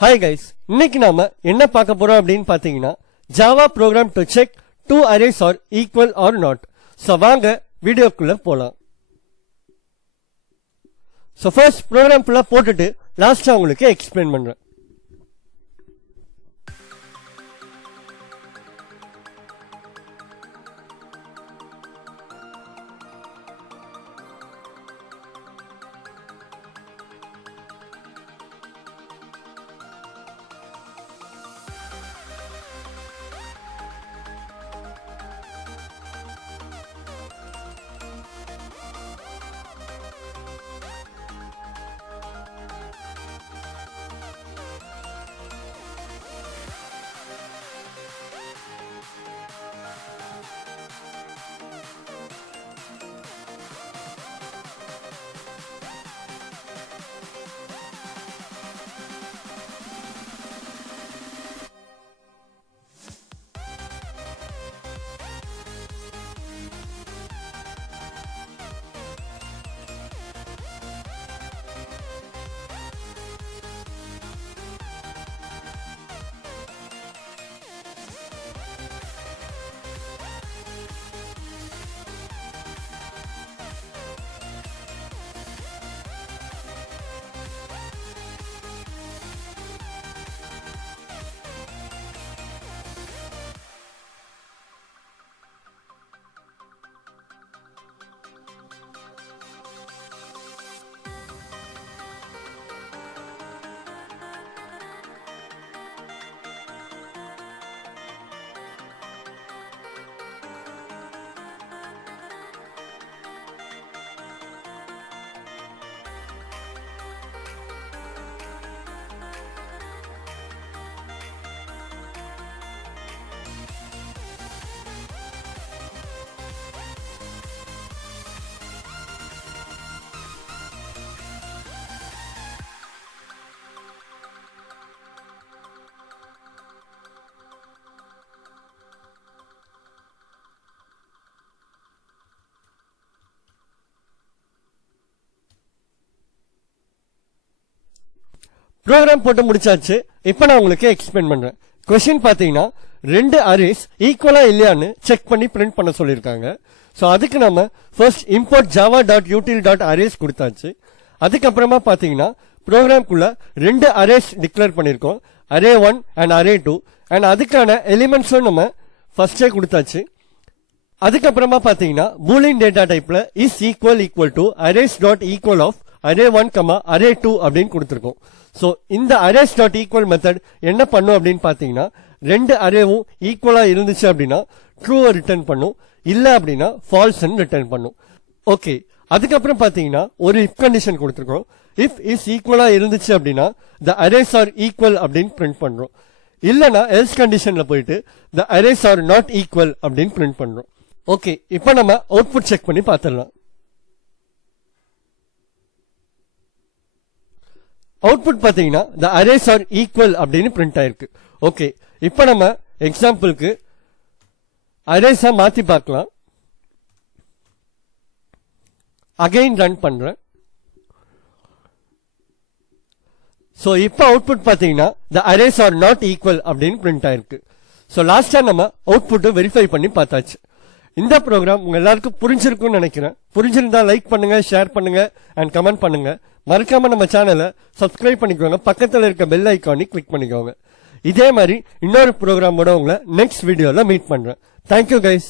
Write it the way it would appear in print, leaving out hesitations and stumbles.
Hi guys, இன்னைக்கு நாம என்ன பார்க்க போறோம் அப்படின்னு பாத்தீங்கன்னா Java program to check 2 arrays are equal or not. So வாங்க வீடியோக்குள்ள போலாம். சோ ஃபர்ஸ்ட் ப்ரோக்ராம் ஃபுல்லா போட்டுட்டு லாஸ்டா உங்களுக்கு எக்ஸ்பிளைன் பண்றேன். ப்ரோக்ராம் போட்டு முடிச்சாச்சு. இப்ப நான் உங்களுக்கு எக்ஸ்பிளைன் பண்றேன். கொஸ்டின் பாத்தீங்கன்னா 2 அரேஸ் ஈக்குவலா இல்லையான்னு செக் பண்ணி பிரிண்ட் பண்ண சொல்லிருக்காங்க. சோ அதுக்கு நம்ம ஃபர்ஸ்ட் இம்போர்ட் java.util.arrays கொடுத்தாச்சு. அதுக்கப்புறமா பாத்தீங்கன்னா ப்ரோக்ராம்குள்ள 2 அரேஸ் டிக்ளேர் பண்ணிருக்கோம், array1 and array2, அண்ட் அதுக்கான எலிமெண்ட்ஸும் நம்ம ஃபர்ஸ்டே கொடுத்தாச்சு. அதுக்கப்புறமா பாத்தீங்கன்னா பூலியன் டேட்டா டைப்ல is equal to arrays dot equal of array1, array2 அப்படின்னு கொடுத்திருக்கோம். சோ இந்த அரேஸ் டாட் ஈக்குவல் மெத்தட் என்ன பண்ணும் அப்படின்னு பாத்தீங்கன்னா 2 அரேவும் ஈக்குவலா இருந்துச்சு அப்படின்னா ட்ரூ ரிட்டர்ன் பண்ணும், இல்ல அப்படின்னா ஃபால்ஸ் ரிட்டர்ன் பண்ணும். ஓகே, அதுக்கப்புறம் பாத்தீங்கன்னா ஒரு இஃப் கண்டிஷன் கொடுத்திருக்கோம். இஃப் இஸ் ஈக்குவலா இருந்துச்சு அப்படின்னா the arrays are equal அப்படின்னு பிரிண்ட் பண்றோம். இல்லனா எல்ஸ் கண்டிஷன்ல போயிட்டு the arrays are not equal அப்படின்னு பிரிண்ட் பண்றோம். ஓகே, இப்போ நம்ம அவுட்புட் செக் பண்ணி பார்த்துடலாம். அவுட்புட் பாத்தீங்கன்னா the arrays are equal அப்படின்னு பிரிண்ட் ஆயிருக்கு. ஓகே, இப்போ நம்ம எக்ஸாம்பிளுக்கு அரேஸா மாத்தி பார்க்கலாம். அகைன் ரன் பண்றேன். சோ இப்போ அவுட்புட் பாத்தீங்கன்னா the arrays are not equal அப்படின்னு பிரிண்ட் ஆயிருக்கு. சோ லாஸ்டா நம்ம அவுட்புட் வெரிஃபை பண்ணி பார்த்தாச்சு. இந்த ப்ரோக்ராம் உங்க எல்லாருக்கும் புரிஞ்சிருக்கும்னு நினைக்கிறேன். புரிஞ்சிருந்தா லைக் பண்ணுங்க, ஷேர் பண்ணுங்க அண்ட் கமெண்ட் பண்ணுங்க. மறக்காம நம்ம சேனலை சப்ஸ்கிரைப் பண்ணிக்கோங்க, பக்கத்துல இருக்க பெல் ஐகானை கிளிக் பண்ணிக்கோங்க. இதே மாதிரி இன்னொரு ப்ரோக்ராமோட உங்களை நெக்ஸ்ட் வீடியோல மீட் பண்றேன். Thank you guys.